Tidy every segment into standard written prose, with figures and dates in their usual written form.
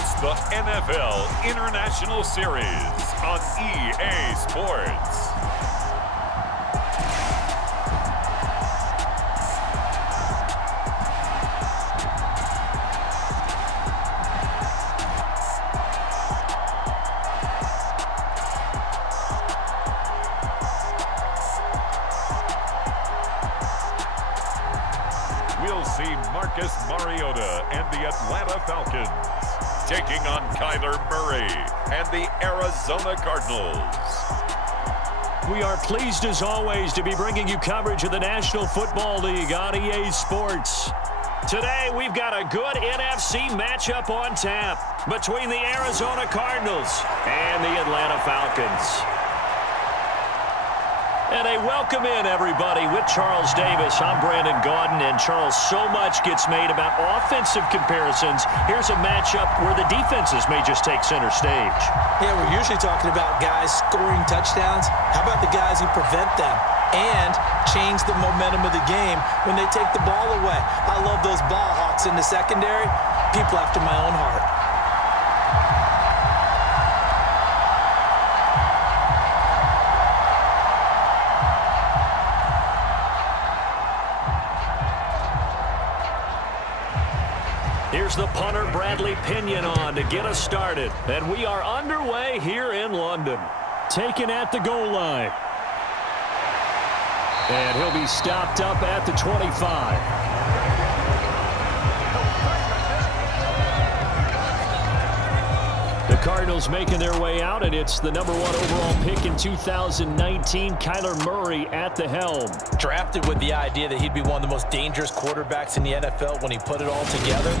It's the NFL International Series on EA Sports. We'll see Marcus Mariota and the Atlanta Falcons taking on Kyler Murray and the Arizona Cardinals. We are pleased as always to be bringing you coverage of the National Football League on EA Sports. Today we've got a good NFC matchup on tap between the Arizona Cardinals and the Atlanta Falcons. And a welcome in, everybody, with Charles Davis. I'm Brandon Gaudin, and Charles, so much gets made about offensive comparisons. Here's a matchup where the defenses may just take center stage. Yeah, we're usually talking about guys scoring touchdowns. How about the guys who prevent them and change the momentum of the game when they take the ball away? I love those ball hawks in the secondary. People after my own heart. Here's the punter, Bradley Pinion, on to get us started. And we are underway here in London. Taken at the goal line. And he'll be stopped up at the 25. The Cardinals making their way out, and it's the #1 overall pick in 2019, Kyler Murray at the helm. Drafted with the idea that he'd be one of the most dangerous quarterbacks in the NFL when he put it all together.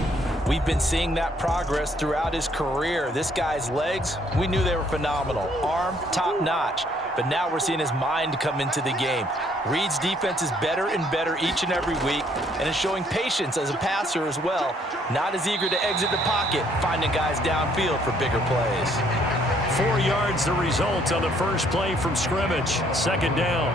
We've been seeing that progress throughout his career. This guy's legs, we knew they were phenomenal. Arm, top-notch. But now we're seeing his mind come into the game. Reed's defense is better and better each and every week, and is showing patience as a passer as well. Not as eager to exit the pocket, finding guys downfield for bigger plays. 4 yards the result on the first play from scrimmage. Second down.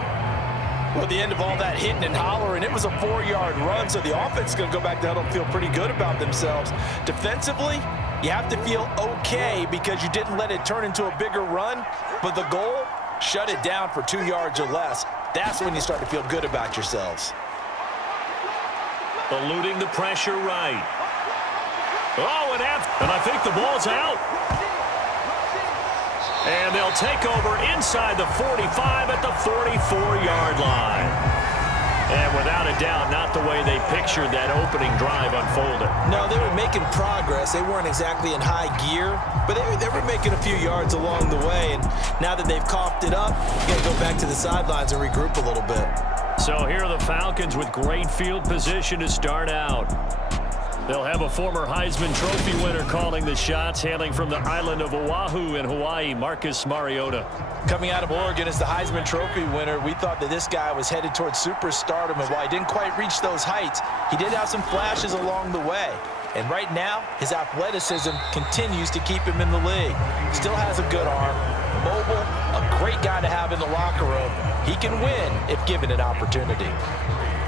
Well, at the end of all that hitting and hollering, it was a 4-yard run, so the offense is going to go back to huddle and feel pretty good about themselves. Defensively, you have to feel okay because you didn't let it turn into a bigger run, but the goal, shut it down for 2 yards or less. That's when you start to feel good about yourselves. Eluding the pressure right. Oh, and I think the ball's out. And they'll take over inside the 45 at the 44-yard line. And without a doubt, not the way they pictured that opening drive unfolded. No, they were making progress. They weren't exactly in high gear, but they were making a few yards along the way. And now that they've coughed it up, you got to go back to the sidelines and regroup a little bit. So here are the Falcons with great field position to start out. They'll have a former Heisman Trophy winner calling the shots, hailing from the island of Oahu in Hawaii, Marcus Mariota. Coming out of Oregon as the Heisman Trophy winner, we thought that this guy was headed towards superstardom, and while he didn't quite reach those heights, he did have some flashes along the way. And right now, his athleticism continues to keep him in the league. Still has a good arm, mobile, a great guy to have in the locker room. He can win if given an opportunity.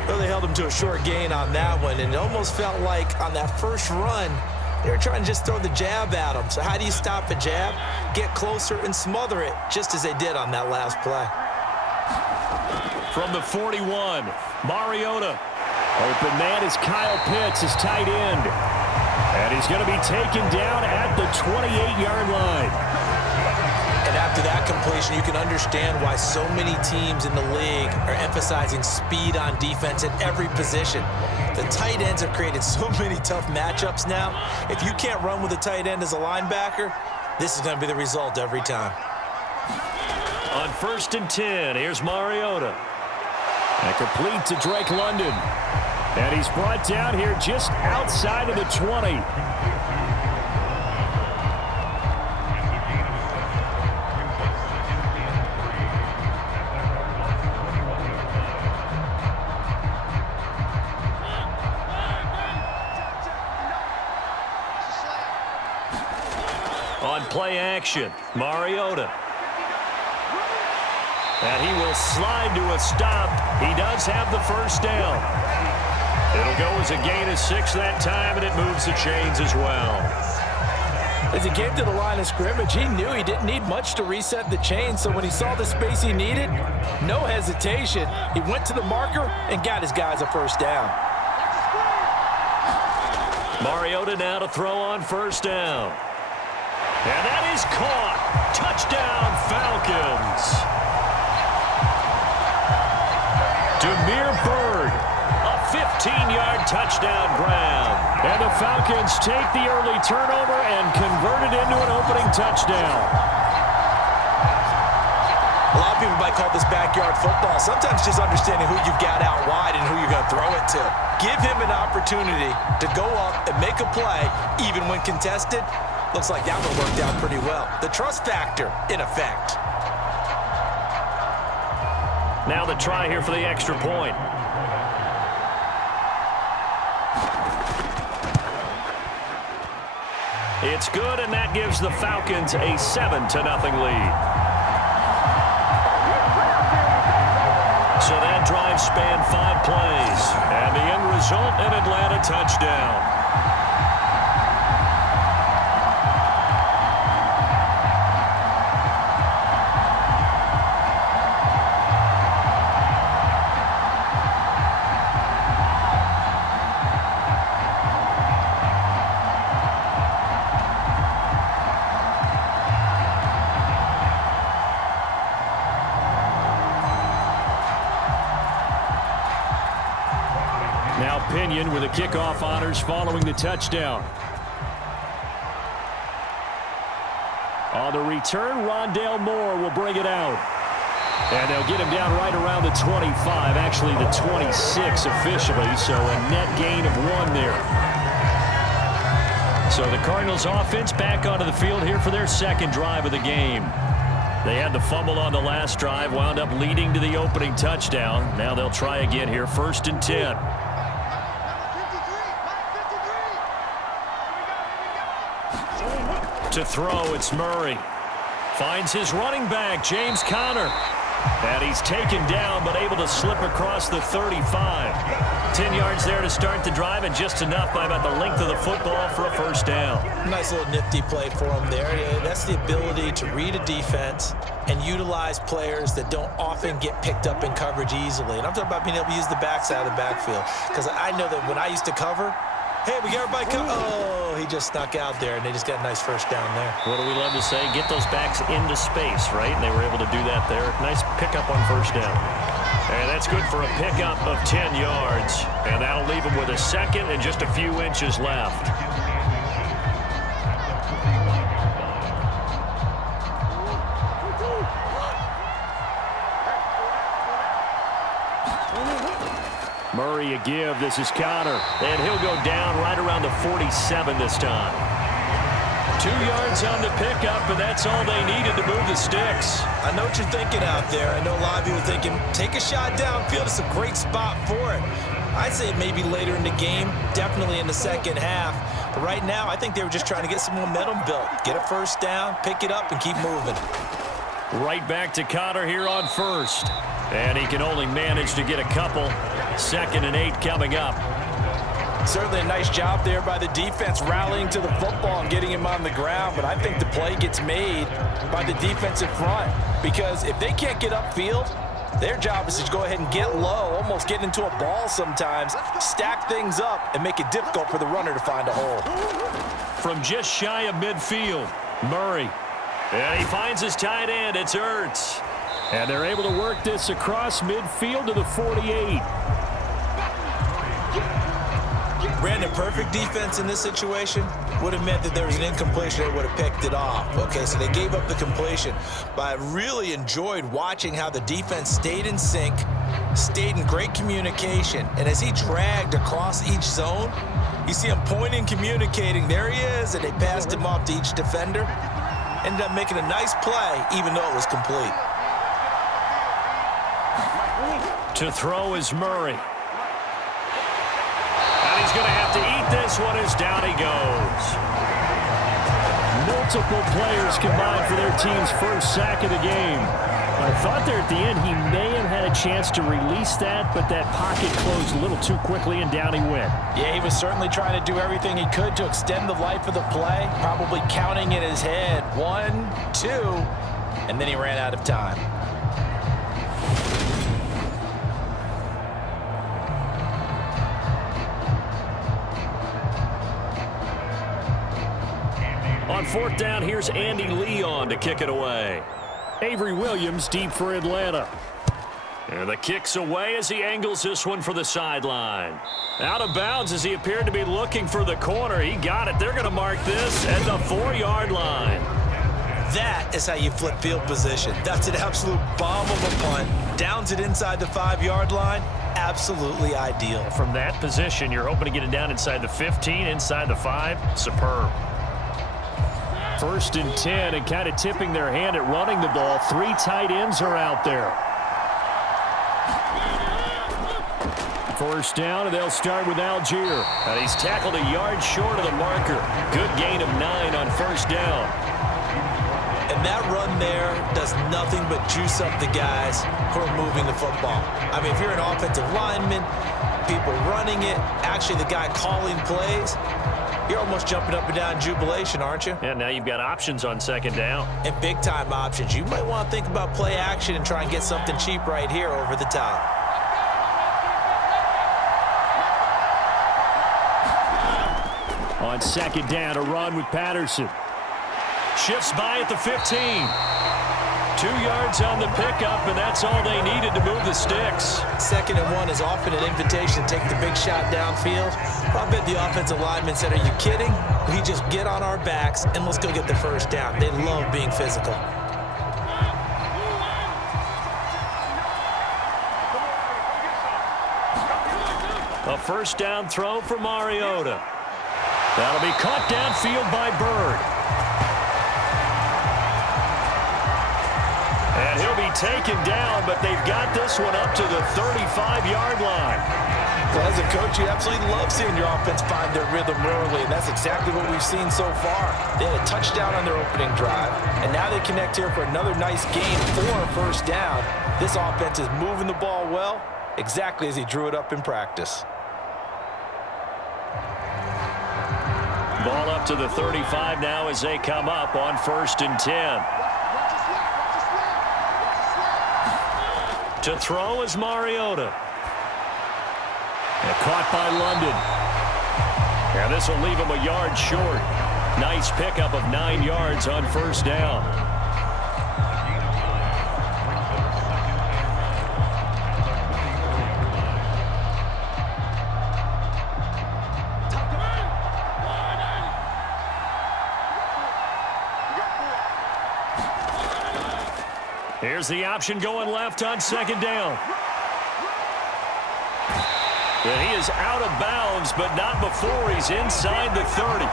Well, they held him to a short gain on that one, and it almost felt like on that first run, they were trying to just throw the jab at him. So how do you stop a jab? Get closer and smother it, just as they did on that last play. From the 41, Mariota. Open man is Kyle Pitts, his tight end. And he's going to be taken down at the 28-yard line. And after that completion, you can understand why so many teams in the league are emphasizing speed on defense at every position. The tight ends have created so many tough matchups now. If you can't run with a tight end as a linebacker, this is going to be the result every time. On 1st and 10, here's Mariota. And complete to Drake London. And he's brought down here just outside of the 20. On play action, Mariota. And he will slide to a stop. He does have the first down. It'll go as a gain of 6 that time, and it moves the chains as well. As he came to the line of scrimmage, he knew he didn't need much to reset the chain, so when he saw the space he needed, no hesitation. He went to the marker and got his guys a first down. Mariota now to throw on first down. And that is caught. Touchdown, Falcons. Demir Bird, a 15-yard touchdown grab. And the Falcons take the early turnover and convert it into an opening touchdown. A lot of people might call this backyard football. Sometimes just understanding who you've got out wide and who you're going to throw it to. Give him an opportunity to go up and make a play, even when contested. Looks like that one worked out pretty well. The trust factor in effect. Now the try here for the extra point. It's good, and that gives the Falcons a 7-0 lead. So that drive spanned 5 plays, and the end result, an Atlanta touchdown. Now Pinion with the kickoff honors following the touchdown. On the return, Rondale Moore will bring it out. And they'll get him down right around the 25, actually the 26 officially, so a net gain of 1 there. So the Cardinals offense back onto the field here for their second drive of the game. They had the fumble on the last drive, wound up leading to the opening touchdown. Now they'll try again here, 1st and 10. To throw, it's Murray. Finds his running back, James Conner. And he's taken down, but able to slip across the 35. 10 yards there to start the drive, and just enough by about the length of the football for a first down. Nice little nifty play for him there. Yeah, that's the ability to read a defense and utilize players that don't often get picked up in coverage easily. And I'm talking about being able to use the backside of the backfield. Because I know that when I used to cover, hey, we got everybody covered. Oh, he just snuck out there, and they just got a nice first down there. What do we love to say? Get those backs into space, right? And they were able to do that there. Nice pickup on first down. And that's good for a pickup of 10 yards. And that'll leave him with a second and just a few inches left. Murray a give. This is Conner. And he'll go down right around the 47 this time. 2 yards on the pickup, and that's all they needed to move the sticks. I know what you're thinking out there. I know a lot of you are thinking, take a shot downfield. It's a great spot for it. I'd say maybe later in the game, definitely in the second half. But right now, I think they were just trying to get some momentum built. Get a first down, pick it up, and keep moving. Right back to Conner here on first. And he can only manage to get a couple. 2nd and 8 coming up. Certainly a nice job there by the defense rallying to the football and getting him on the ground. But I think the play gets made by the defensive front. Because if they can't get upfield, their job is to go ahead and get low, almost get into a ball sometimes, stack things up, and make it difficult for the runner to find a hole. From just shy of midfield, Murray. And he finds his tight end. It's Ertz. And they're able to work this across midfield to the 48. Brandon, perfect defense in this situation would have meant that there was an incompletion. They would have picked it off. Okay, so they gave up the completion. But I really enjoyed watching how the defense stayed in sync, stayed in great communication. And as he dragged across each zone, you see him pointing, communicating. There he is, and they passed him off to each defender. Ended up making a nice play, even though it was complete. To throw is Murray. And he's going to have to eat this one as down he goes. Multiple players combined for their team's first sack of the game. I thought there at the end he may have had a chance to release that, but that pocket closed a little too quickly, and down he went. Yeah, he was certainly trying to do everything he could to extend the life of the play, probably counting in his head 1, 2, and then he ran out of time. On fourth down, here's Andy Leon to kick it away. Avery Williams deep for Atlanta. And the kick's away as he angles this one for the sideline. Out of bounds as he appeared to be looking for the corner. He got it. They're going to mark this at the 4-yard line. That is how you flip field position. That's an absolute bomb of a punt. Downs it inside the 5-yard line. Absolutely ideal. From that position, you're hoping to get it down inside the 15, inside the 5. Superb. 1st and 10, and kind of tipping their hand at running the ball. 3 tight ends are out there. 1st down, and they'll start with Algier. And he's tackled a yard short of the marker. Good gain of 9 on 1st down. And that run there does nothing but juice up the guys who are moving the football. I mean, if you're an offensive lineman, people running it, actually the guy calling plays, you're almost jumping up and down in jubilation, aren't you? And now you've got options on 2nd down. And big-time options. You might want to think about play action and try and get something cheap right here over the top. On 2nd down, a run with Patterson. Shifts by at the 15. 2 yards on the pickup, and that's all they needed to move the sticks. 2nd and 1 is often an invitation to take the big shot downfield. I bet the offensive lineman said, are you kidding? We just get on our backs, and let's go get the 1st down. They love being physical. A 1st down throw for Mariota. That'll be caught downfield by Bird. And he'll be taken down, but they've got this one up to the 35-yard line. Well, as a coach, you absolutely love seeing your offense find their rhythm early, and that's exactly what we've seen so far. They had a touchdown on their opening drive, and now they connect here for another nice gain for a 1st down. This offense is moving the ball well, exactly as he drew it up in practice. Ball up to the 35 now as they come up on 1st and 10. To throw is Mariota. And caught by London. And this will leave him a yard short. Nice pickup of 9 yards on 1st down. Here's the option going left on 2nd down. And he is out of bounds, but not before he's inside the 30.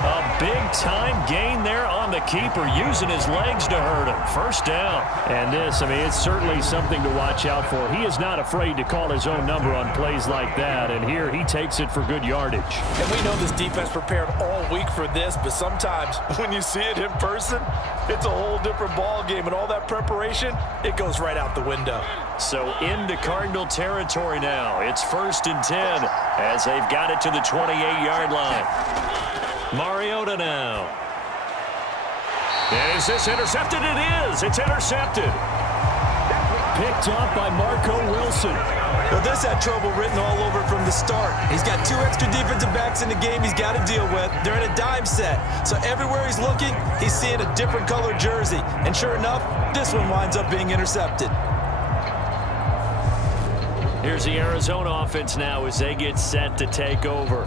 A big-time gain there on the keeper, using his legs to hurt him. 1st down. And this, I mean, it's certainly something to watch out for. He is not afraid to call his own number on plays like that, and here he takes it for good yardage. And we know this defense prepared all week for this, but sometimes when you see it in person, it's a whole different ball game, and all that preparation, it goes right out the window. So into Cardinal territory now. It's 1st and 10 as they've got it to the 28-yard line. Mariota now. And is this intercepted? It is. It's intercepted. Picked off by Marco Wilson. Well, this had trouble written all over from the start. He's got 2 extra defensive backs in the game he's got to deal with. They're in a dime set. So everywhere he's looking, he's seeing a different color jersey. And sure enough, this one winds up being intercepted. Here's the Arizona offense now as they get set to take over.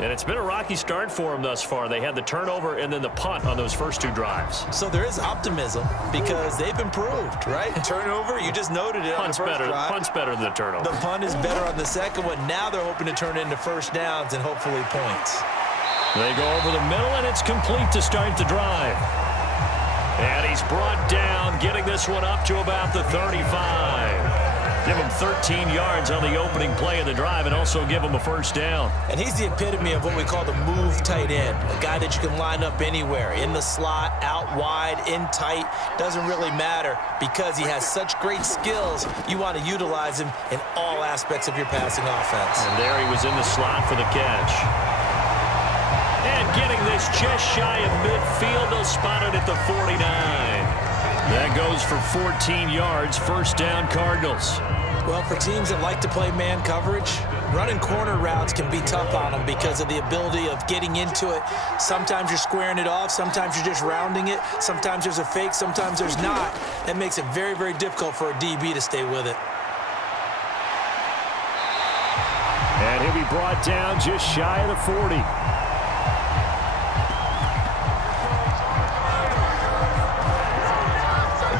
And it's been a rocky start for them thus far. They had the turnover and then the punt on those first 2 drives. So there is optimism because they've improved, right? Turnover, you just noted it on the first drive. Punt's better than the turnover. The punt is better on the second one. Now they're hoping to turn it into 1st downs and hopefully points. They go over the middle, and it's complete to start the drive. And he's brought down, getting this one up to about the 35. Give him 13 yards on the opening play of the drive and also give him a first down. And he's the epitome of what we call the move tight end, a guy that you can line up anywhere, in the slot, out wide, in tight, doesn't really matter because he has such great skills. You want to utilize him in all aspects of your passing offense. And there he was in the slot for the catch. And getting this just shy of midfield, they'll spot it at the 49. That goes for 14 yards, first down Cardinals. Well, for teams that like to play man coverage, running corner routes can be tough on them because of the ability of getting into it. Sometimes you're squaring it off. Sometimes you're just rounding it. Sometimes there's a fake. Sometimes there's not. That makes it very, very difficult for a DB to stay with it. And he'll be brought down just shy of the 40.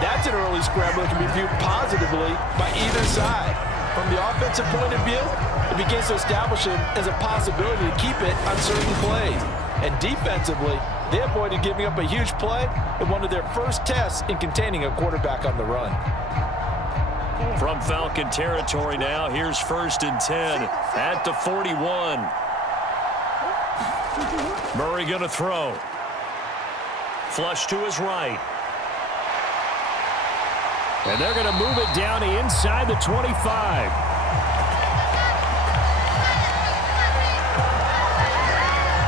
That's an early scramble that can be viewed positively by either side. From the offensive point of view, it begins to establish him as a possibility to keep it on certain plays. And defensively, they avoided giving up a huge play in one of their first tests in containing a quarterback on the run. From Falcon territory now, here's 1st and 10 at the 41. Murray going to throw. Flush to his right. And they're going to move it down to inside the 25.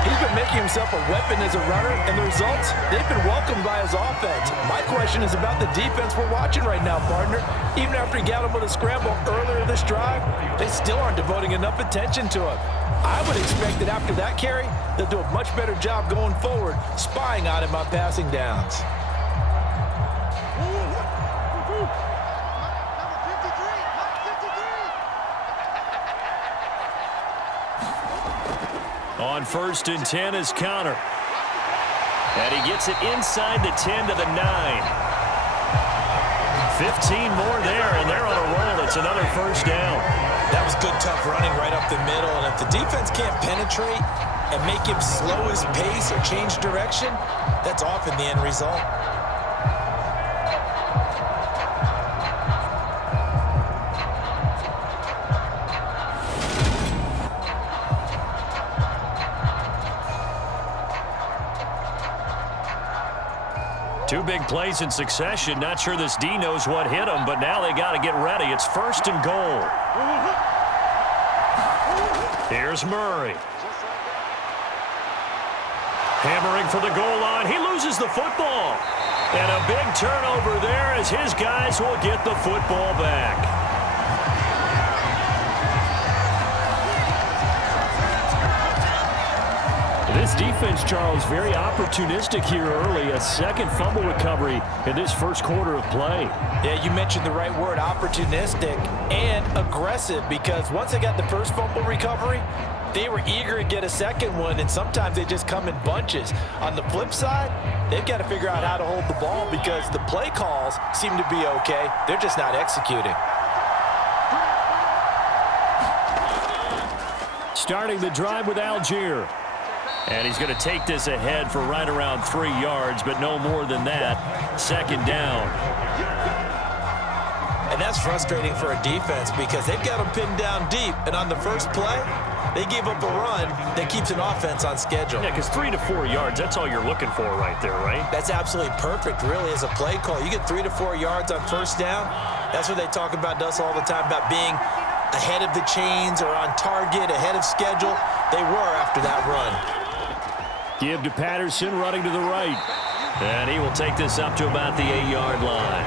He's been making himself a weapon as a runner, and the results, they've been welcomed by his offense. My question is about the defense we're watching right now, partner. Even after he got him with a scramble earlier this drive, they still aren't devoting enough attention to him. I would expect that after that carry, they'll do a much better job going forward, spying on him on passing downs. On 1st and 10 is Connor. And he gets it inside the 10 to the 9. 15 more there, and they're on a roll. It's another first down. That was good, tough running right up the middle. And if the defense can't penetrate and make him slow his pace or change direction, that's often the end result. Two big plays in succession. Not sure this D knows what hit him, but now they got to get ready. It's 1st and goal. Here's Murray. Hammering for the goal line. He loses the football. And a big turnover there as his guys will get the football back. This defense, Charles, very opportunistic here early. A second fumble recovery in this first quarter of play. Yeah, you mentioned the right word, opportunistic and aggressive, because once they got the first fumble recovery, they were eager to get a second one, and sometimes they just come in bunches. On the flip side, they've got to figure out how to hold the ball because the play calls seem to be okay. They're just not executing. Starting the drive with Algier. And he's going to take this ahead for right around 3 yards, but no more than that. Second down. And that's frustrating for a defense because they've got them pinned down deep, and on the first play, they gave up a run that keeps an offense on schedule. Yeah, because 3 to 4 yards, that's all you're looking for right there, right? That's absolutely perfect, really, as a play call. You get 3 to 4 yards on first down. That's what they talk about us all the time, about being ahead of the chains or on target, ahead of schedule. They were after that run. Give to Patterson, running to the right. And he will take this up to about the 8-yard line.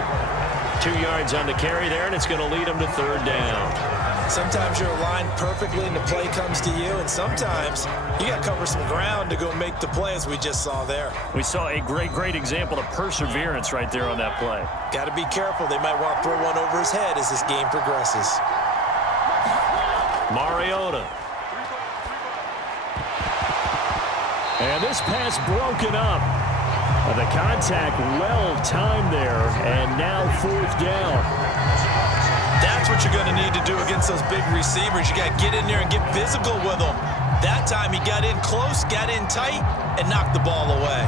2 yards on the carry there, and it's going to lead him to third down. Sometimes you're aligned perfectly and the play comes to you, and sometimes you got to cover some ground to go make the play, as we just saw there. We saw a great example of perseverance right there on that play. Got to be careful. They might want to throw one over his head as this game progresses. Mariota. And this pass broken up. The contact well timed there, and now fourth down. That's what you're going to need to do against those big receivers. You got to get in there and get physical with them. That time he got in close, got in tight, and knocked the ball away.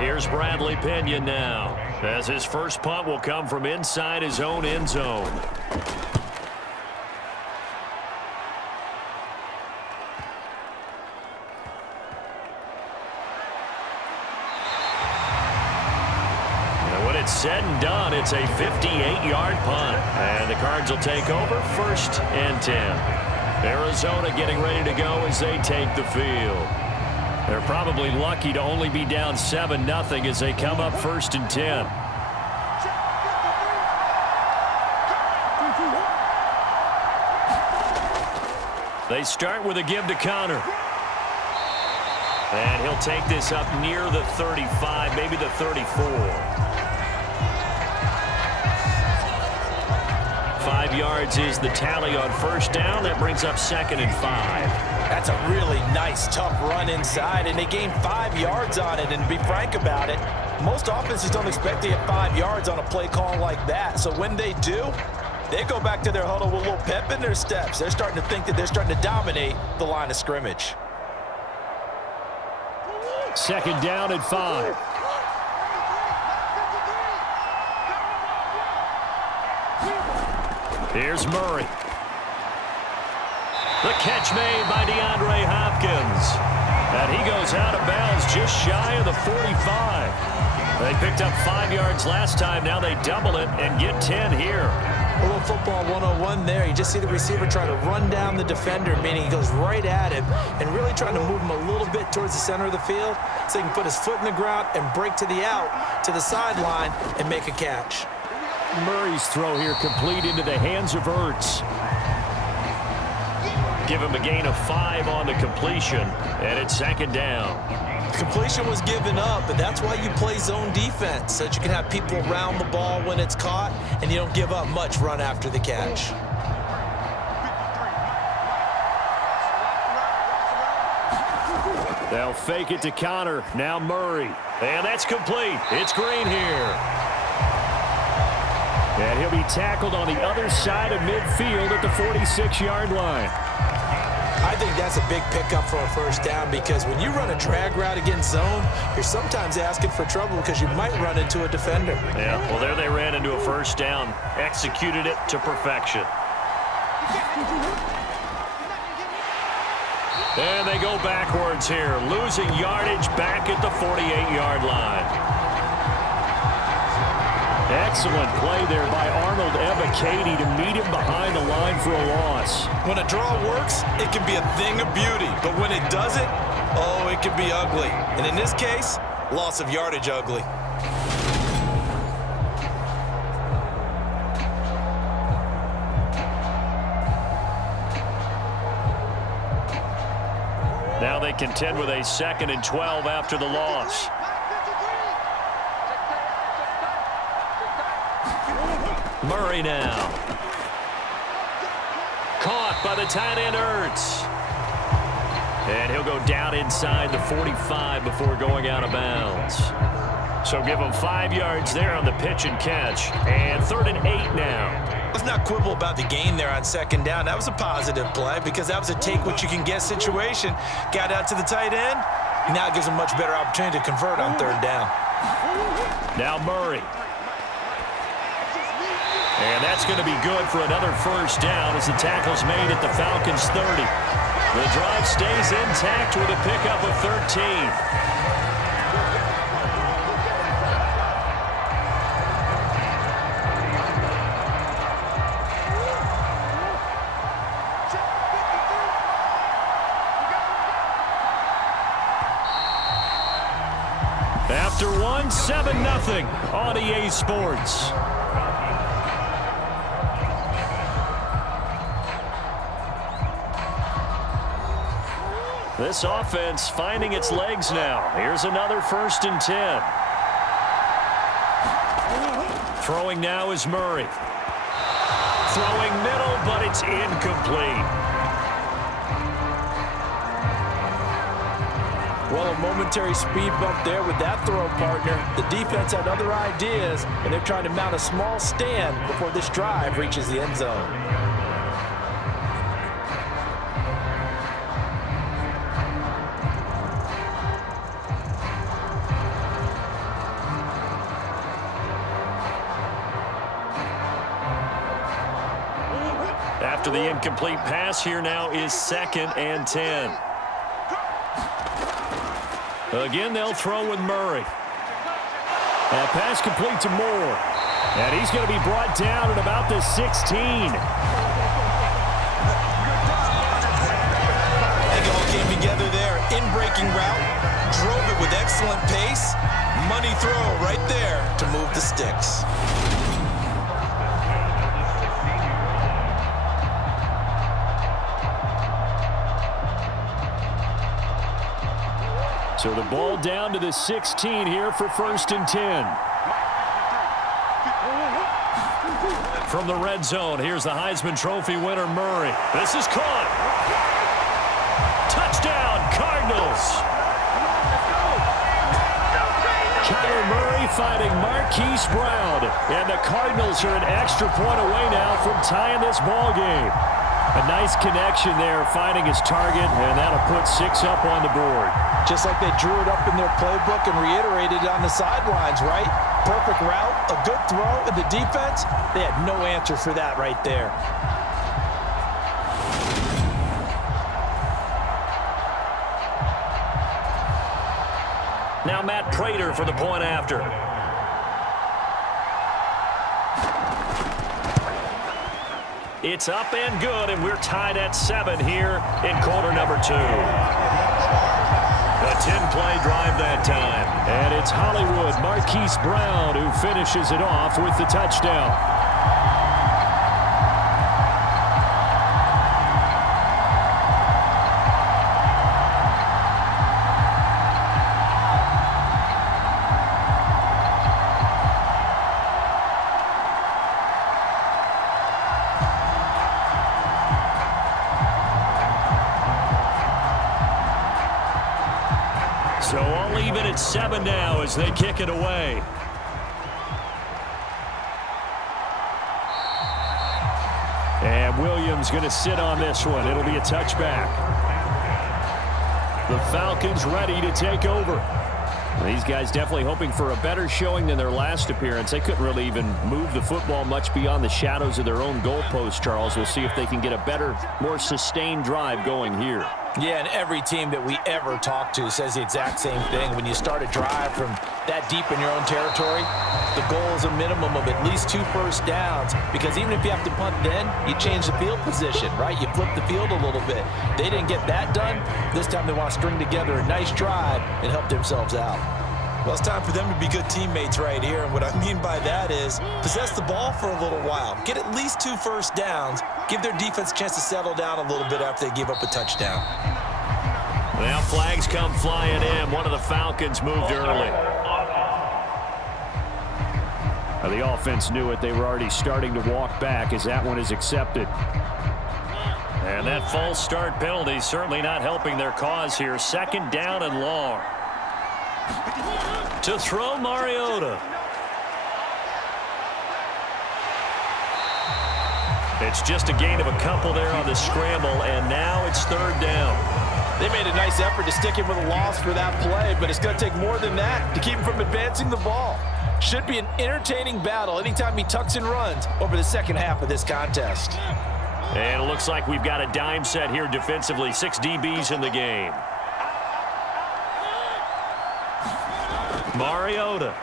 Here's Bradley Pinion now, as his first punt will come from inside his own end zone. Said and done, it's a 58-yard punt. And the Cards will take over, 1st and 10. Arizona getting ready to go as they take the field. They're probably lucky to only be down 7-0 as they come up 1st and 10. They start with a give to Connor. And he'll take this up near the 35, maybe the 34. 5 yards is the tally on 1st down. That brings up 2nd and 5. That's a really nice, tough run inside, and they gained 5 yards on it. And to be frank about it, most offenses don't expect to get 5 yards on a play call like that. So when they do, they go back to their huddle with a little pep in their steps. They're starting to think that they're starting to dominate the line of scrimmage. 2nd down and 5. Here's Murray. The catch made by DeAndre Hopkins. And he goes out of bounds just shy of the 45. They picked up 5 yards last time. Now they double it and get 10 here. A little football 101 there. You just see the receiver try to run down the defender, meaning he goes right at him and really trying to move him a little bit towards the center of the field so he can put his foot in the ground and break to the out, to the sideline, and make a catch. Murray's throw here complete into the hands of Ertz. Give him a gain of 5 on the completion, and it's 2nd down. Completion was given up, but that's why you play zone defense, so that you can have people around the ball when it's caught, and you don't give up much run after the catch. They'll fake it to Connor. Now Murray. And that's complete. It's Green here. And he'll be tackled on the other side of midfield at the 46-yard line. I think that's a big pickup for a 1st down because when you run a drag route against zone, you're sometimes asking for trouble because you might run into a defender. Yeah, well, there they ran into a 1st down. Executed it to perfection. And they go backwards here, losing yardage back at the 48-yard line. Excellent play there by Arnold Ebiketie to meet him behind the line for a loss. When a draw works, it can be a thing of beauty. But when it doesn't, oh, it can be ugly. And in this case, loss of yardage ugly. Now they contend with a 2nd and 12 after the loss. Murray now. Caught by the tight end Ertz. And he'll go down inside the 45 before going out of bounds. So give him 5 yards there on the pitch and catch. And 3rd and 8 now. Let's not quibble about the gain there on 2nd down. That was a positive play because that was a take-what-you-can-get situation. Got out to the tight end. Now it gives him a much better opportunity to convert on 3rd down. Now Murray. And that's going to be good for another 1st down as the tackle's made at the Falcons' 30. The drive stays intact with a pickup of 13. After one, 7-0 on EA Sports. This offense finding its legs now. Here's another 1st and 10. Throwing now is Murray. Throwing middle, but it's incomplete. Well, a momentary speed bump there with that throw, partner. The defense had other ideas, and they're trying to mount a small stand before this drive reaches the end zone. after the incomplete pass. Here now is 2nd and 10. Again, they'll throw with Murray. That pass complete to Moore. And he's going to be brought down at about the 16. They all came together there. In-breaking route. Drove it with excellent pace. Money throw right there to move the sticks. So the ball down to the 16 here for 1st and 10. From the red zone, here's the Heisman Trophy winner, Murray. This is caught. Touchdown, Cardinals. Kyler Murray fighting Marquise Brown. And the Cardinals are an extra point away now from tying this ball game. A nice connection there, finding his target, and that'll put 6 up on the board. Just like they drew it up in their playbook and reiterated it on the sidelines, right? Perfect route, a good throw, and the defense, they had no answer for that right there. Now Matt Prater for the point after. It's up and good, and we're tied at 7 here in quarter number 2. A 10-play drive that time. And it's Hollywood Marquise Brown who finishes it off with the touchdown. So all even at 7 now as they kick it away. And Williams going to sit on this one. It'll be a touchback. The Falcons ready to take over. These guys definitely hoping for a better showing than their last appearance. They couldn't really even move the football much beyond the shadows of their own goalpost, Charles. We'll see if they can get a better, more sustained drive going here. Yeah, and every team that we ever talk to says the exact same thing. When you start a drive from that deep in your own territory, the goal is a minimum of at least 2 first downs, because even if you have to punt then, you change the field position, right? You flip the field a little bit. They didn't get that done. This time they want to string together a nice drive and help themselves out. Well, it's time for them to be good teammates right here, and what I mean by that is possess the ball for a little while, get at least 2 first downs, give their defense a chance to settle down a little bit after they give up a touchdown. Now flags come flying in. One of the Falcons moved early. The offense knew it. They were already starting to walk back as that one is accepted. And that false start penalty certainly not helping their cause here. 2nd down and long. To throw, Mariota. It's just a gain of a couple there on the scramble, and now it's 3rd down. They made a nice effort to stick him with a loss for that play, but it's going to take more than that to keep him from advancing the ball. Should be an entertaining battle anytime he tucks and runs over the second half of this contest. And it looks like we've got a dime set here defensively. 6 DBs in the game. Mariota.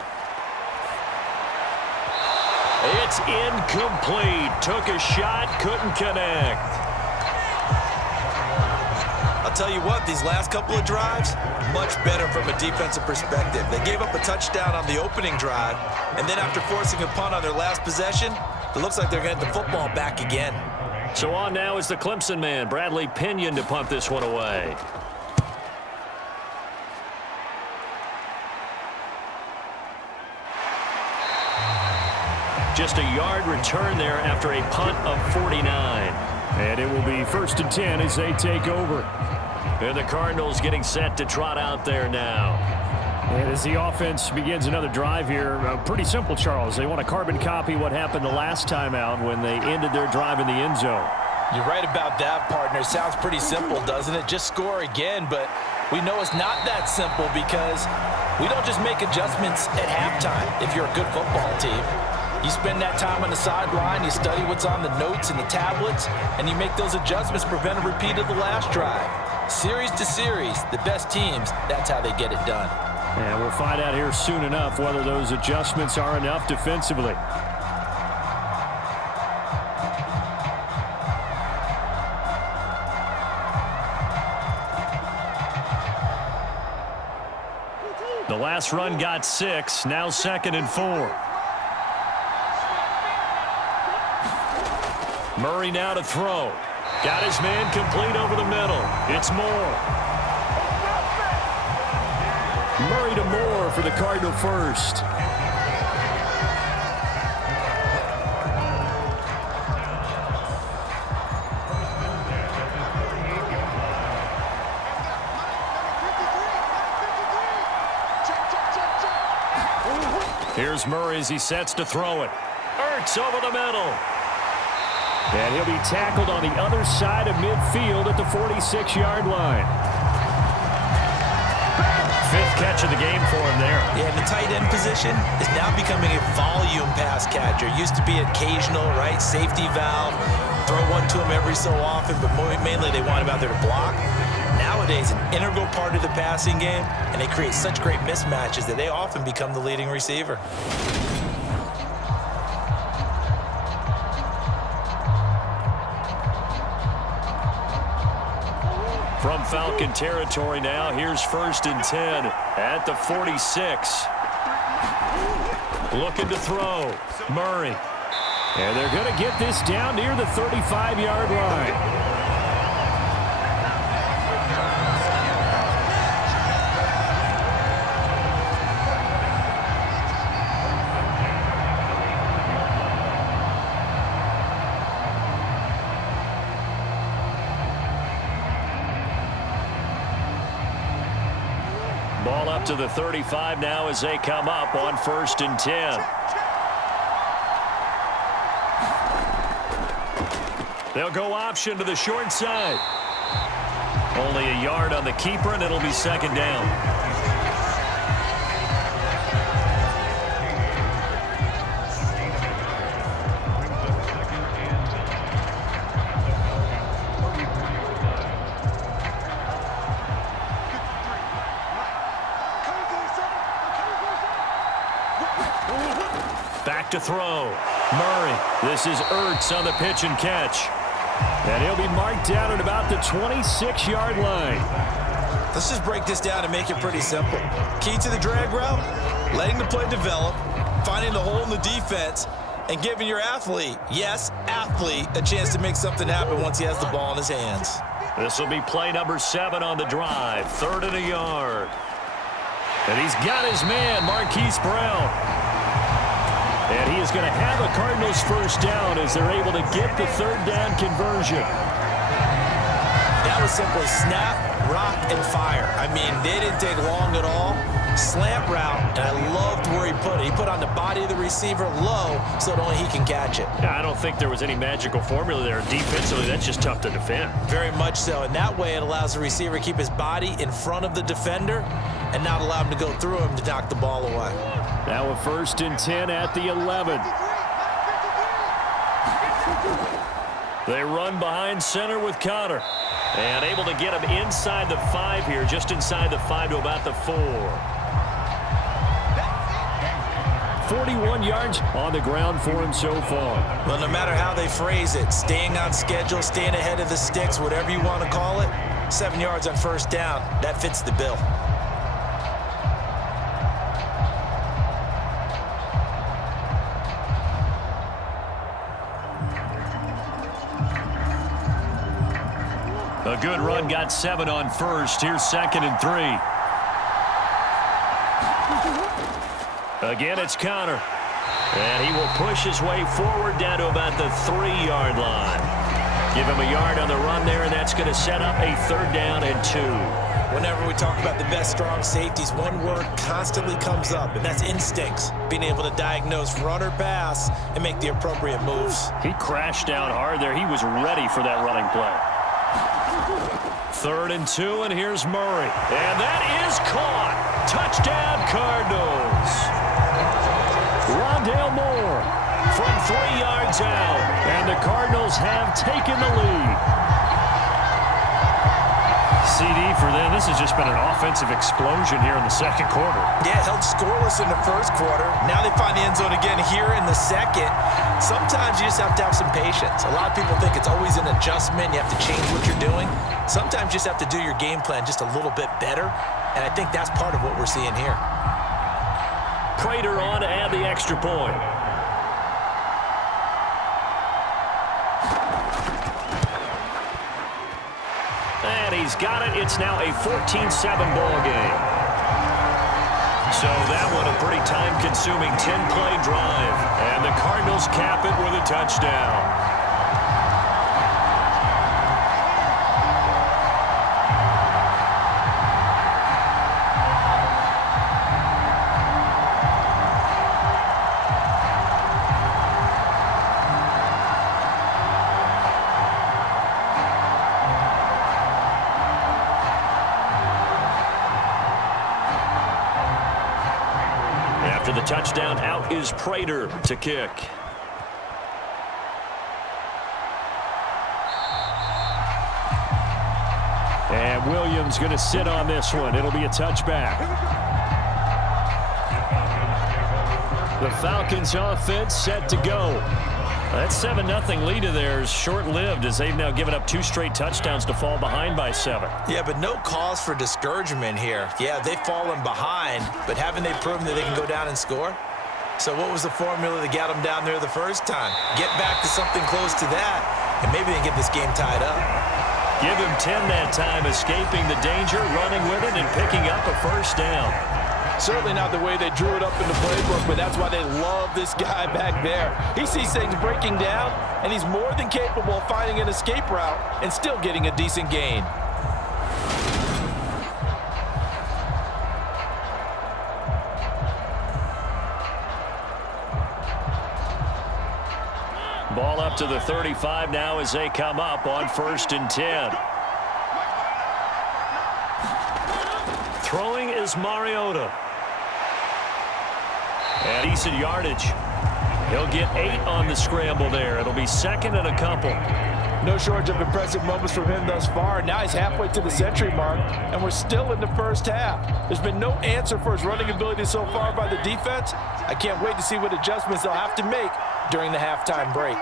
It's incomplete. Took a shot, couldn't connect. I'll tell you what, these last couple of drives, much better from a defensive perspective. They gave up a touchdown on the opening drive, and then after forcing a punt on their last possession, it looks like they're getting the football back again. So on now is the Clemson man, Bradley Pinion, to punt this one away. Just a yard return there after a punt of 49. And it will be 1st and 10 as they take over. And the Cardinals getting set to trot out there now. And as the offense begins another drive here, pretty simple, Charles. They want to carbon copy what happened the last time out when they ended their drive in the end zone. You're right about that, partner. Sounds pretty simple, doesn't it? Just score again, but we know it's not that simple because we don't just make adjustments at halftime if you're a good football team. You spend that time on the sideline, you study what's on the notes and the tablets, and you make those adjustments to prevent a repeat of the last drive. Series to series, the best teams, that's how they get it done. And we'll find out here soon enough whether those adjustments are enough defensively. The last run got 6, now 2nd and 4. Murray now to throw. Got his man complete over the middle. It's Moore. Murray to Moore for the Cardinal first. Here's Murray as he sets to throw it. Ertz over the middle. And he'll be tackled on the other side of midfield at the 46-yard line. 5th catch of the game for him there. Yeah, and the tight end position is now becoming a volume pass catcher. Used to be occasional, right? Safety valve. Throw one to him every so often, but mainly they want him out there to block. Nowadays, an integral part of the passing game, and they create such great mismatches that they often become the leading receiver. From Falcon territory now, here's 1st and 10 at the 46. Looking to throw. Murray. And they're going to get this down near the 35-yard line. Ball up to the 35 now as they come up on 1st and 10. They'll go option to the short side. Only a yard on the keeper, and it'll be 2nd down. Back to throw. Murray. This is Ertz on the pitch and catch. And he'll be marked down at about the 26-yard line. Let's just break this down and make it pretty simple. Key to the drag route, letting the play develop, finding the hole in the defense, and giving your athlete, yes, athlete, a chance to make something happen once he has the ball in his hands. This will be play number 7 on the drive. 3rd and a yard. And he's got his man, Marquise Brown. And he is going to have a Cardinals first down as they're able to get the 3rd down conversion. That was simply snap, rock, and fire. I mean, they didn't take long at all. Slant route, and I loved where he put it. He put on the body of the receiver low so that only he can catch it. I don't think there was any magical formula there. Defensively, that's just tough to defend. Very much so. And that way it allows the receiver to keep his body in front of the defender and not allow him to go through him to knock the ball away. Now a 1st and 10 at the 11. They run behind center with Connor. And able to get him inside the 5 here, just inside the 5 to about the 4. 41 yards on the ground for him so far. Well, no matter how they phrase it, staying on schedule, staying ahead of the sticks, whatever you want to call it, 7 yards on 1st down, that fits the bill. A good run, got 7 on 1st. Here's 2nd and 3. Again, it's Connor. And he will push his way forward down to about the 3-yard line. Give him a yard on the run there, and that's going to set up a 3rd down and 2. Whenever we talk about the best strong safeties, one word constantly comes up, and that's instincts. Being able to diagnose run or pass and make the appropriate moves. He crashed down hard there. He was ready for that running play. 3rd and 2, and here's Murray. And that is caught. Touchdown, Cardinals. Rondale Moore from 3 yards out. And the Cardinals have taken the lead. CD for them. This has just been an offensive explosion here in the second quarter. Yeah, held scoreless in the first quarter. Now they find the end zone again here in the second. Sometimes you just have to have some patience. A lot of people think it's always an adjustment. You have to change what you're doing. Sometimes you just have to do your game plan just a little bit better. And I think that's part of what we're seeing here. Prater on to add the extra point. And he's got it. It's now a 14-7 ball game. So that one a pretty time-consuming 10-play drive. And the Cardinals cap it with a touchdown. After the touchdown, out is Prater to kick. And Williams going to sit on this one. It'll be a touchback. The Falcons offense set to go. That 7-0 lead of theirs short-lived as they've now given up 2 straight touchdowns to fall behind by 7. Yeah, but no cause for discouragement here. Yeah, they've fallen behind, but haven't they proven that they can go down and score? So what was the formula that got them down there the first time? Get back to something close to that, and maybe they can get this game tied up. Give him 10 that time, escaping the danger, running with it, and picking up a first down. Certainly not the way they drew it up in the playbook, but that's why they love this guy back there. He sees things breaking down, and he's more than capable of finding an escape route and still getting a decent gain. Ball up to the 35 now as they come up on 1st and 10. Throwing is Mariota. And decent yardage. He'll get 8 on the scramble there. It'll be second and a couple. No shortage of impressive moments from him thus far. Now he's halfway to the century mark, and we're still in the first half. There's been no answer for his running ability so far by the defense. I can't wait to see what adjustments they'll have to make during the halftime break.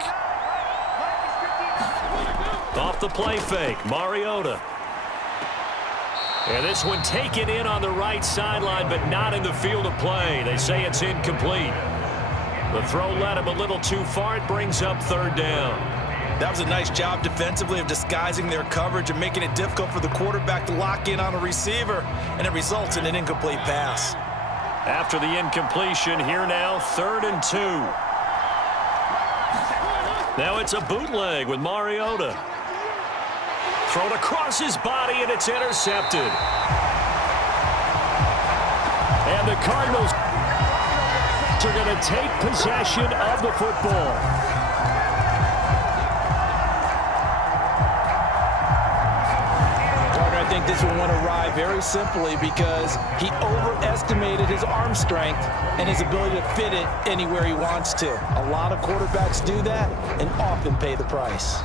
Off the play fake, Mariota. And this one taken in on the right sideline, but not in the field of play. They say it's incomplete. The throw led him a little too far. It brings up 3rd down. That was a nice job defensively of disguising their coverage and making it difficult for the quarterback to lock in on a receiver, and it results in an incomplete pass. After the incompletion, here now, 3rd and 2. Now it's a bootleg with Mariota. Thrown across his body, and it's intercepted. And the Cardinals are going to take possession of the football. I think this one went awry very simply because he overestimated his arm strength and his ability to fit it anywhere he wants to. A lot of quarterbacks do that and often pay the price.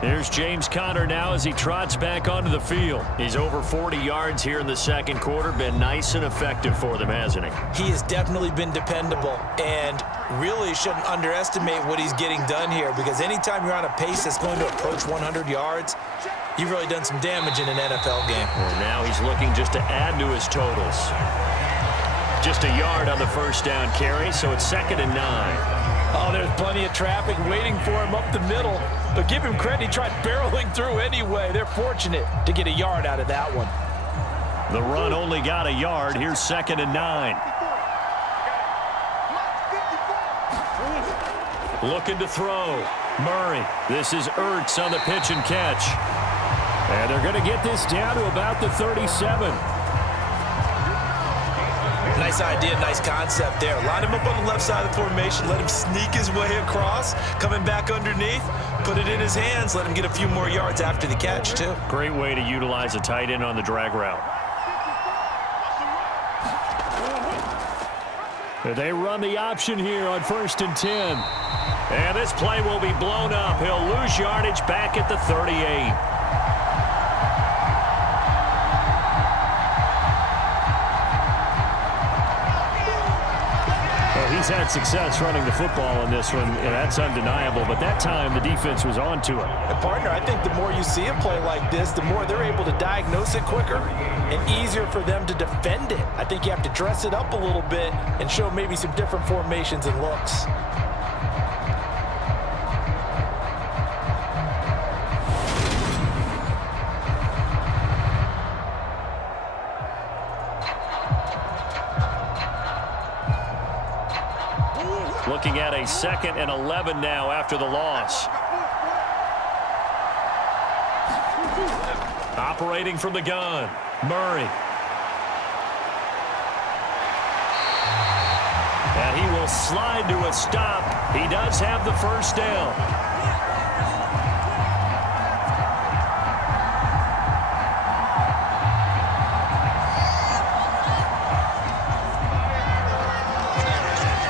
Here's James Conner now as he trots back onto the field. He's over 40 yards here in the second quarter. Been nice and effective for them, hasn't he? He has definitely been dependable, and really shouldn't underestimate what he's getting done here, because anytime you're on a pace that's going to approach 100 yards, you've really done some damage in an NFL game. And now he's looking just to add to his totals. Just a yard on the first down carry, so it's 2nd and 9. Oh, there's plenty of traffic waiting for him up the middle. But give him credit, he tried barreling through anyway. They're fortunate to get a yard out of that one. The run only got a yard. Here's 2nd and 9. Looking to throw. Murray. This is Ertz on the pitch and catch. And they're going to get this down to about the 37. Nice idea, nice concept there. Line him up on the left side of the formation, let him sneak his way across, coming back underneath, put it in his hands, let him get a few more yards after the catch, too. Great way to utilize a tight end on the drag route. They run the option here on 1st and 10. And this play will be blown up. He'll lose yardage back at the 38. He's had success running the football in this one, and that's undeniable. But that time, the defense was on to it. And partner, I think the more you see a play like this, the more they're able to diagnose it quicker and easier for them to defend it. I think you have to dress it up a little bit and show maybe some different formations and looks. Looking at a 2nd and 11 now after the loss. Operating from the gun, Murray. And he will slide to a stop. He does have the first down.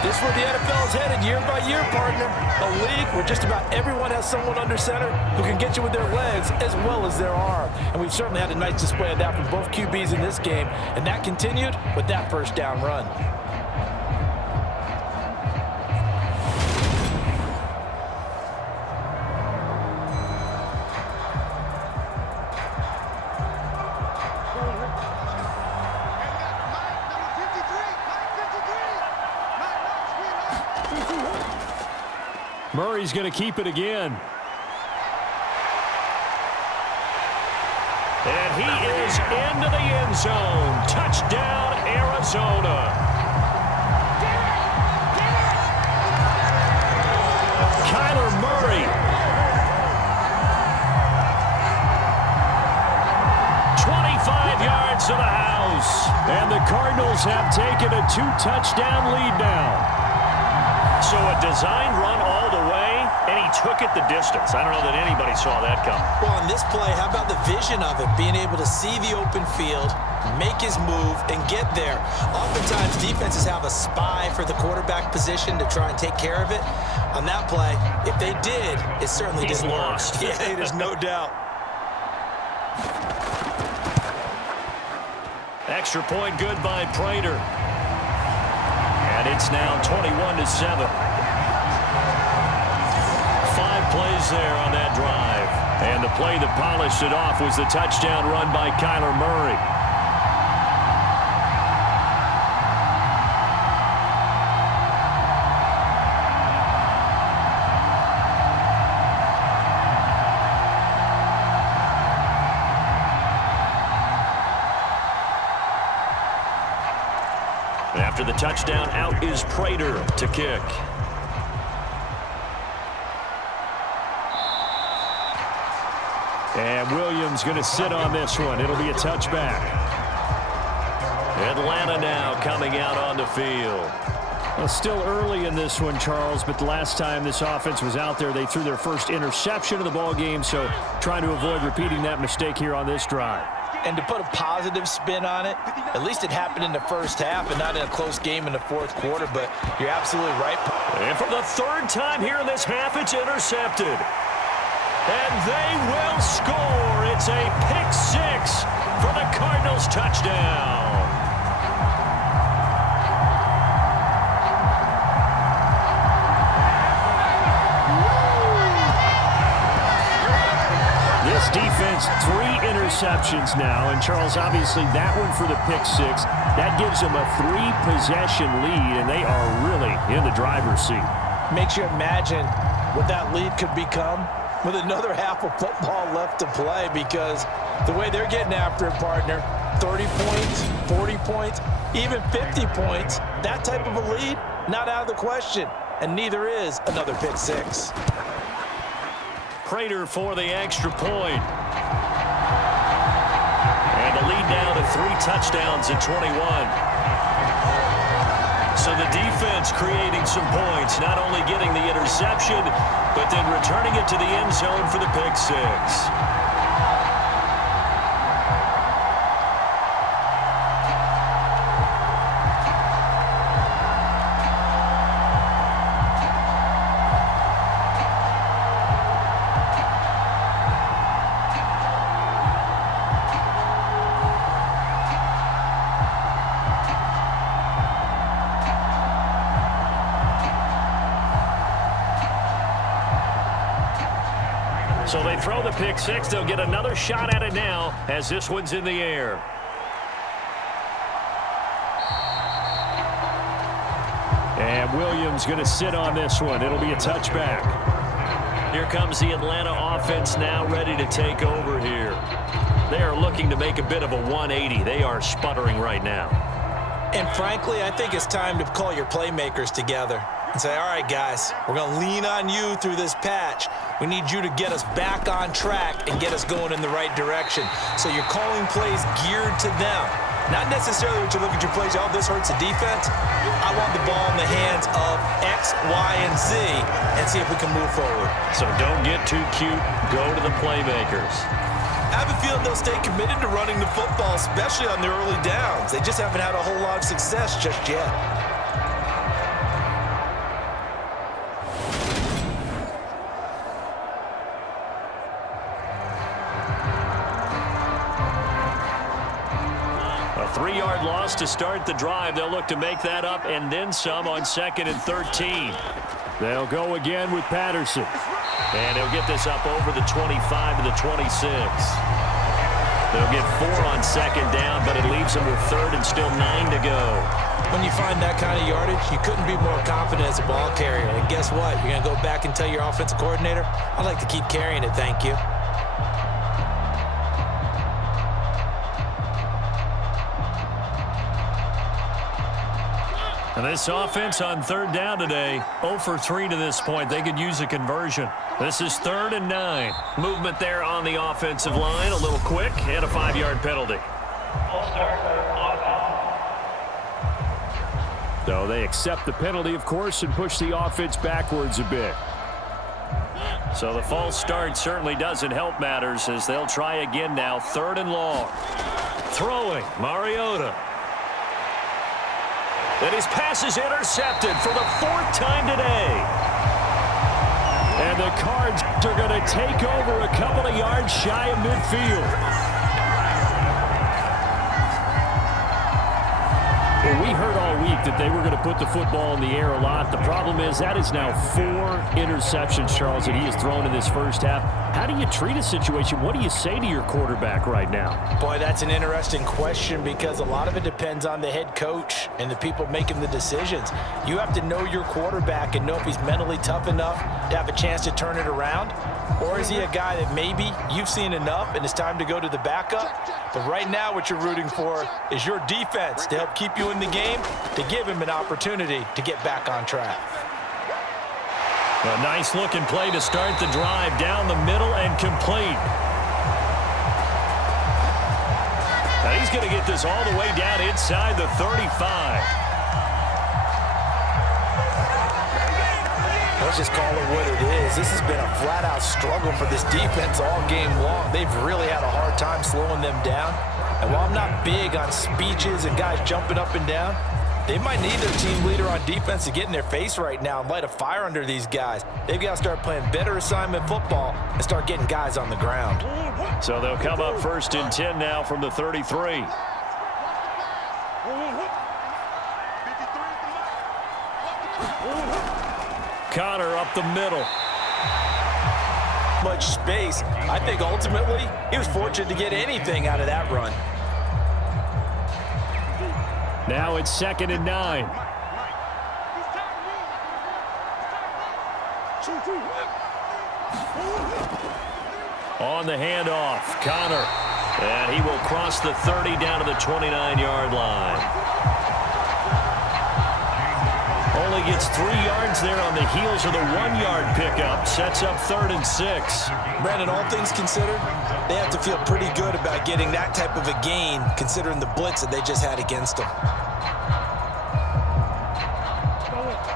This is where the NFL is headed year by year, partner. A league where just about everyone has someone under center who can get you with their legs as well as their arm. And we've certainly had a nice display of that from both QBs in this game. And that continued with that first down run. Murray's going to keep it again. And he is into the end zone. Touchdown, Arizona. Kyler Murray. 25 yards to the house. And the Cardinals have taken a 2-touchdown lead now. So a design run all the way, and he took it the distance. I don't know that anybody saw that come. Well, on this play, how about the vision of it? Being able to see the open field, make his move, and get there. Oftentimes, defenses have a spy for the quarterback position to try and take care of it. On that play, if they did, it certainly didn't work. Yeah, there's no doubt. Extra point good by Prater. And it's now 21-7. 5 plays there on that drive. And the play that polished it off was the touchdown run by Kyler Murray. After the touchdown, out is Prater to kick. And Williams going to sit on this one. It'll be a touchback. Atlanta now coming out on the field. Well, still early in this one, Charles, but the last time this offense was out there, they threw their first interception of the ball game, so trying to avoid repeating that mistake here on this drive. And to put a positive spin on it, at least it happened in the first half and not in a close game in the fourth quarter, but you're absolutely right. And for the 3rd time here in this half, it's intercepted. And they will score. It's a pick-6 for the Cardinals touchdown. This defense, 3 interceptions now. And, Charles, obviously that one for the pick-6. That gives them a 3-possession lead, and they are really in the driver's seat. Makes you imagine what that lead could become with another half of football left to play, because the way they're getting after it, partner, 30 points, 40 points, even 50 points, that type of a lead, not out of the question. And neither is another pick-6. Prater for the extra point. And the lead now to 3 touchdowns at 21. So the defense creating some points, not only getting the interception, but then returning it to the end zone for the pick-6. So they throw the pick six. They'll get another shot at it now as this one's in the air. And Williams going to sit on this one. It'll be a touchback. Here comes the Atlanta offense now ready to take over here. They are looking to make a bit of a 180. They are sputtering right now. And frankly, I think it's time to call your playmakers together and say, all right, guys, we're going to lean on you through this patch. We need you to get us back on track and get us going in the right direction. So you're calling plays geared to them. Not necessarily when you look at your plays, oh, this hurts the defense. I want the ball in the hands of X, Y, and Z and see if we can move forward. So don't get too cute. Go to the playmakers. I have a feeling they'll stay committed to running the football, especially on the early downs. They just haven't had a whole lot of success just yet. A 3-yard loss to start the drive. They'll look to make that up and then some on 2nd and 13. They'll go again with Patterson. And he'll get this up over the 25 to the 26. They'll get 4 on 2nd down, but it leaves them with 3rd and still 9 to go. When you find that kind of yardage, you couldn't be more confident as a ball carrier. And guess what? You're going to go back and tell your offensive coordinator, I'd like to keep carrying it, thank you. And this offense on 3rd down today, 0 for 3 to this point. They could use a conversion. This is 3rd and 9. Movement there on the offensive line, a little quick, and a 5-yard penalty. So they accept the penalty, of course, and push the offense backwards a bit. So the false start certainly doesn't help matters as they'll try again now, 3rd and long. Throwing, Mariota. And his pass is intercepted for the 4th time today. And the Cards are going to take over a couple of yards shy of midfield. Well, we heard all week that they were going to put the football in the air a lot. The problem is that is now 4 interceptions, Charles, that he has thrown in this first half. How do you treat a situation? What do you say to your quarterback right now? Boy, that's an interesting question because a lot of it depends on the head coach and the people making the decisions. You have to know your quarterback and know if he's mentally tough enough to have a chance to turn it around. Or is he a guy that maybe you've seen enough and it's time to go to the backup? But right now what you're rooting for is your defense to help keep you in the game, to give him an opportunity to get back on track. A nice looking play to start the drive down the middle and complete. Now he's going to get this all the way down inside the 35. Let's just call it what it is. This has been a flat-out struggle for this defense all game long. They've really had a hard time slowing them down. And while I'm not big on speeches and guys jumping up and down, they might need their team leader on defense to get in their face right now and light a fire under these guys. They've got to start playing better assignment football and start getting guys on the ground. So they'll come up 1st and 10 now from the 33. Connor up the middle. Much space. I think ultimately he was fortunate to get anything out of that run. Now it's 2nd and 9. On the handoff, Connor. And he will cross the 30 down to the 29-yard line. Only gets 3 yards there on the heels of the 1-yard pickup. Sets up 3rd and 6. Brandon, all things considered, they have to feel pretty good about getting that type of a gain considering the blitz that they just had against them.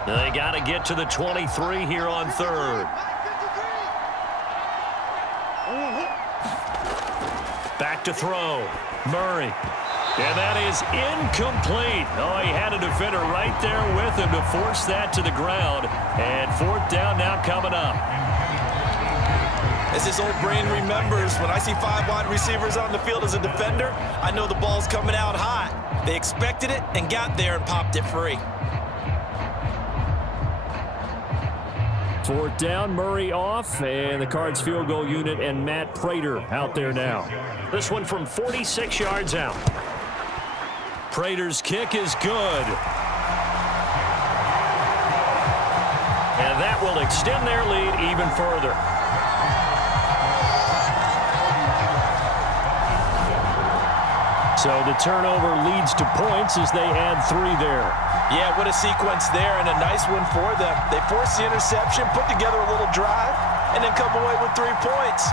They got to get to the 23 here on 3rd. Back to throw. Murray. And that is incomplete. Oh, he had a defender right there with him to force that to the ground. And 4th down now coming up. As his old brain remembers, when I see 5 wide receivers on the field as a defender, I know the ball's coming out hot. They expected it and got there and popped it free. Fourth down, Murray off, and the Cards field goal unit and Matt Prater out there now. This one from 46 yards out. Prater's kick is good. And that will extend their lead even further. So the turnover leads to points as they add 3 there. Yeah, what a sequence there, and a nice one for them. They force the interception, put together a little drive, and then come away with 3 points.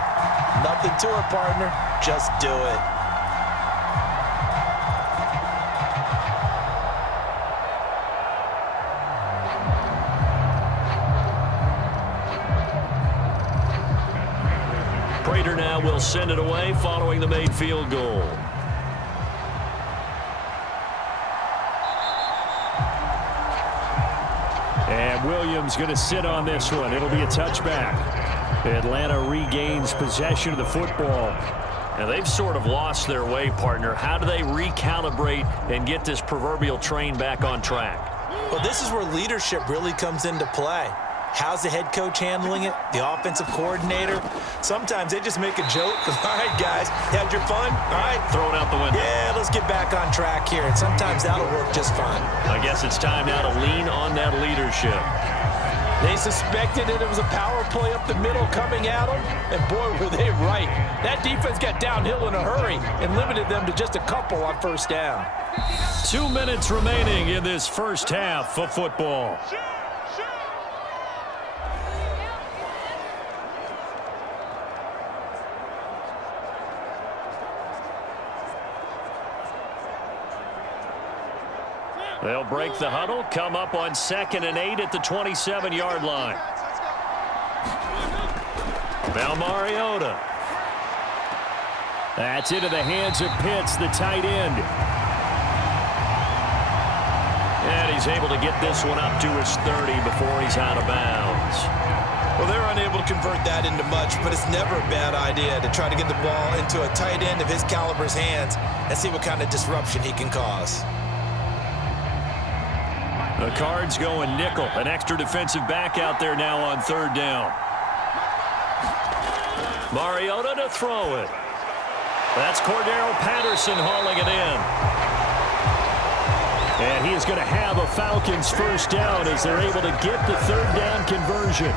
Nothing to it, partner. Just do it. Prater now will send it away following the made field goal. And Williams going to sit on this one. It'll be a touchback. Atlanta regains possession of the football. And they've sort of lost their way, partner. How do they recalibrate and get this proverbial train back on track? Well, this is where leadership really comes into play. How's the head coach handling it? The offensive coordinator? Sometimes they just make a joke. All right, guys, you had your fun? All right. Throw it out the window. Yeah, let's get back on track here. And sometimes that'll work just fine. I guess it's time now to lean on that leadership. They suspected it was a power play up the middle coming at them, and boy, were they right. That defense got downhill in a hurry and limited them to just a couple on first down. 2 minutes remaining in this first half of football. They'll break the huddle, come up on 2nd and 8 at the 27-yard line. Now Mariota. That's into the hands of Pitts, the tight end. And he's able to get this one up to his 30 before he's out of bounds. Well, they're unable to convert that into much, but it's never a bad idea to try to get the ball into a tight end of his caliber's hands and see what kind of disruption he can cause. The Cards going nickel. An extra defensive back out there now on 3rd down. Mariota to throw it. That's Cordero Patterson hauling it in. And he is going to have a Falcons first down as they're able to get the 3rd down conversion.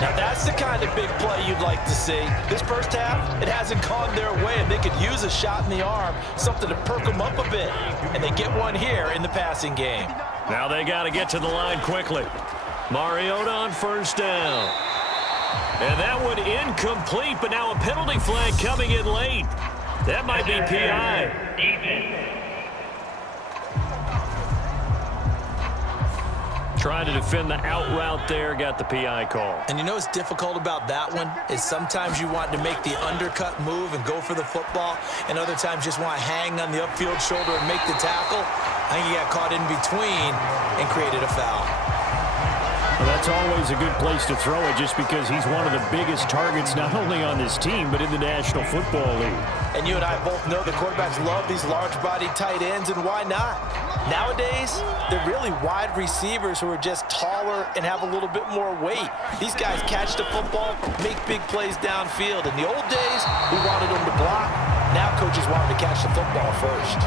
Now, that's the kind of big play you'd like to see. This first half, it hasn't gone their way, and they could use a shot in the arm, something to perk them up a bit. And they get one here in the passing game. Now they got to get to the line quickly. Mariota on first down. And that one incomplete, but now a penalty flag coming in late. That might be PI. Trying to defend the out route there, got the PI call. And you know what's difficult about that one is sometimes you want to make the undercut move and go for the football, and other times just want to hang on the upfield shoulder and make the tackle. I think he got caught in between and created a foul. Well, that's always a good place to throw it just because he's one of the biggest targets not only on this team but in the National Football League. And you and I both know the quarterbacks love these large-body tight ends, and why not? Nowadays, they're really wide receivers who are just taller and have a little bit more weight. These guys catch the football, make big plays downfield. In the old days, we wanted them to block. Now coaches want them to catch the football first.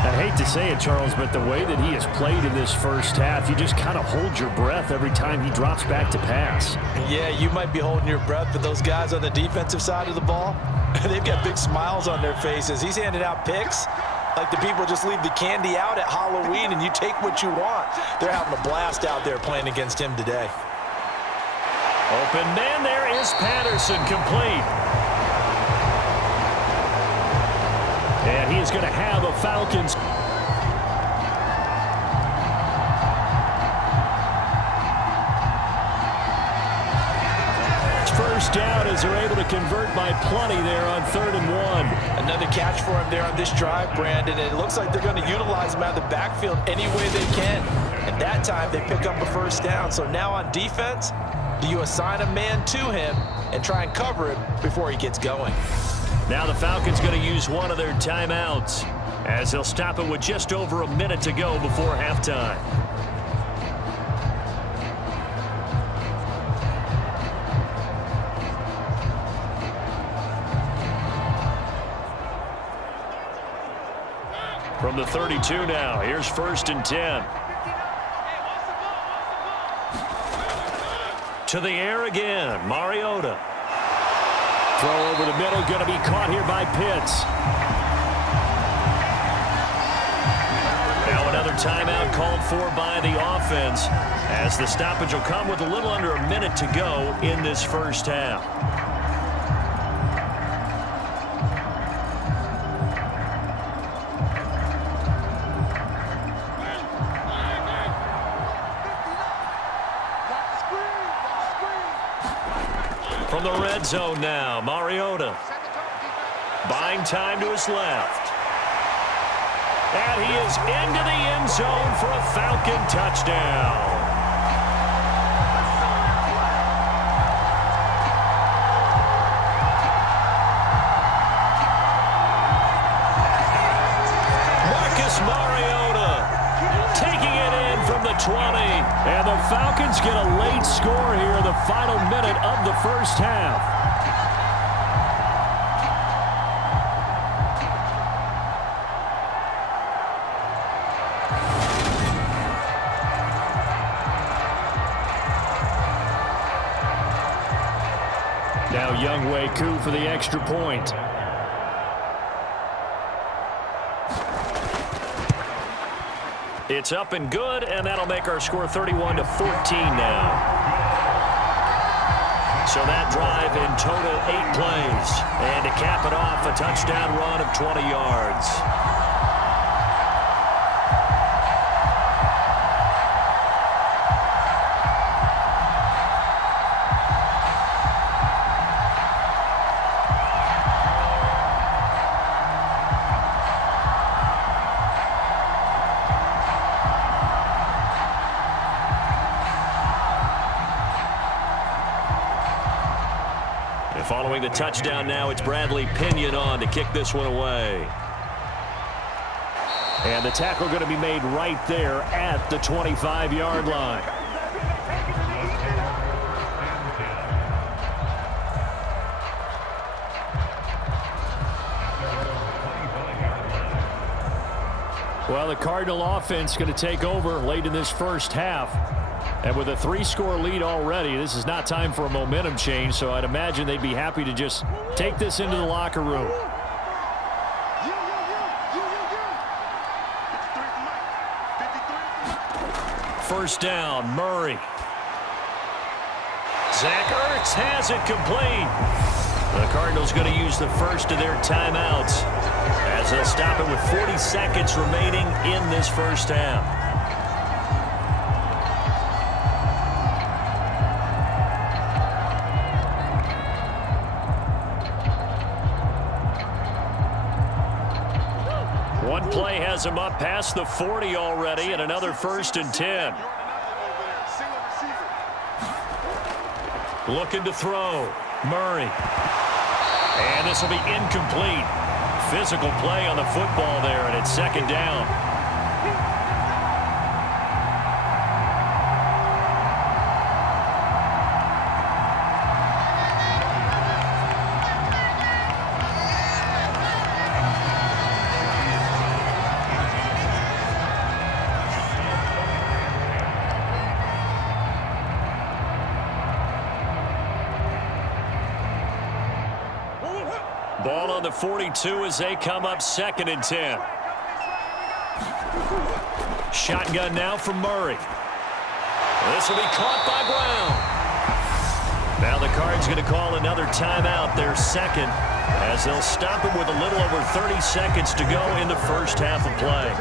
I hate to say it, Charles, but the way that he has played in this first half, you just kind of hold your breath every time he drops back to pass. Yeah, you might be holding your breath, but those guys on the defensive side of the ball, they've got big smiles on their faces. He's handing out picks like the people just leave the candy out at Halloween and you take what you want. They're having a blast out there playing against him today. Open man, there is Patterson, complete. And he is going to have a Falcons. First down as they're able to convert by plenty there on 3rd and 1. Another catch for him there on this drive, Brandon. And it looks like they're going to utilize him out of the backfield any way they can. And that time they pick up a first down. So now on defense, do you assign a man to him and try and cover him before he gets going? Now the Falcons going to use one of their timeouts as they'll stop it with just over a minute to go before halftime. From the 32 now, here's 1st and 10. To the air again, Mariota. Throw over the middle, going to be caught here by Pitts. Now another timeout called for by the offense, as the stoppage will come with a little under a minute to go in this first half. From the red zone now, Mariota. Buying time to his left. And he is into the end zone for a Falcon touchdown. Mariota taking it in from the 20. And the Falcons get a late score here in the final minute of the first half. Now Younghoe Koo for the extra point. It's up and good, and that'll make our score 31-14 now. So that drive in total 8 plays. And to cap it off, a touchdown run of 20 yards. Following the touchdown now, it's Bradley Pinion on to kick this one away. And the tackle going to be made right there at the 25-yard line. Well, the Cardinal offense going to take over late in this first half. And with a 3-score lead already, this is not time for a momentum change, so I'd imagine they'd be happy to just take this into the locker room. First down, Murray. Zach Ertz has it complete. The Cardinals going to use the first of their timeouts as they'll stop it with 40 seconds remaining in this first half. One play has him up past the 40 already, and another 1st and 10. Looking to throw. Murray. And this will be incomplete. Physical play on the football there, and it's 2nd down. Ball on the 42 as they come up 2nd and 10. Shotgun now from Murray. This will be caught by Brown. Now the Cards going to call another timeout, their 2nd, as they'll stop him with a little over 30 seconds to go in the first half of play.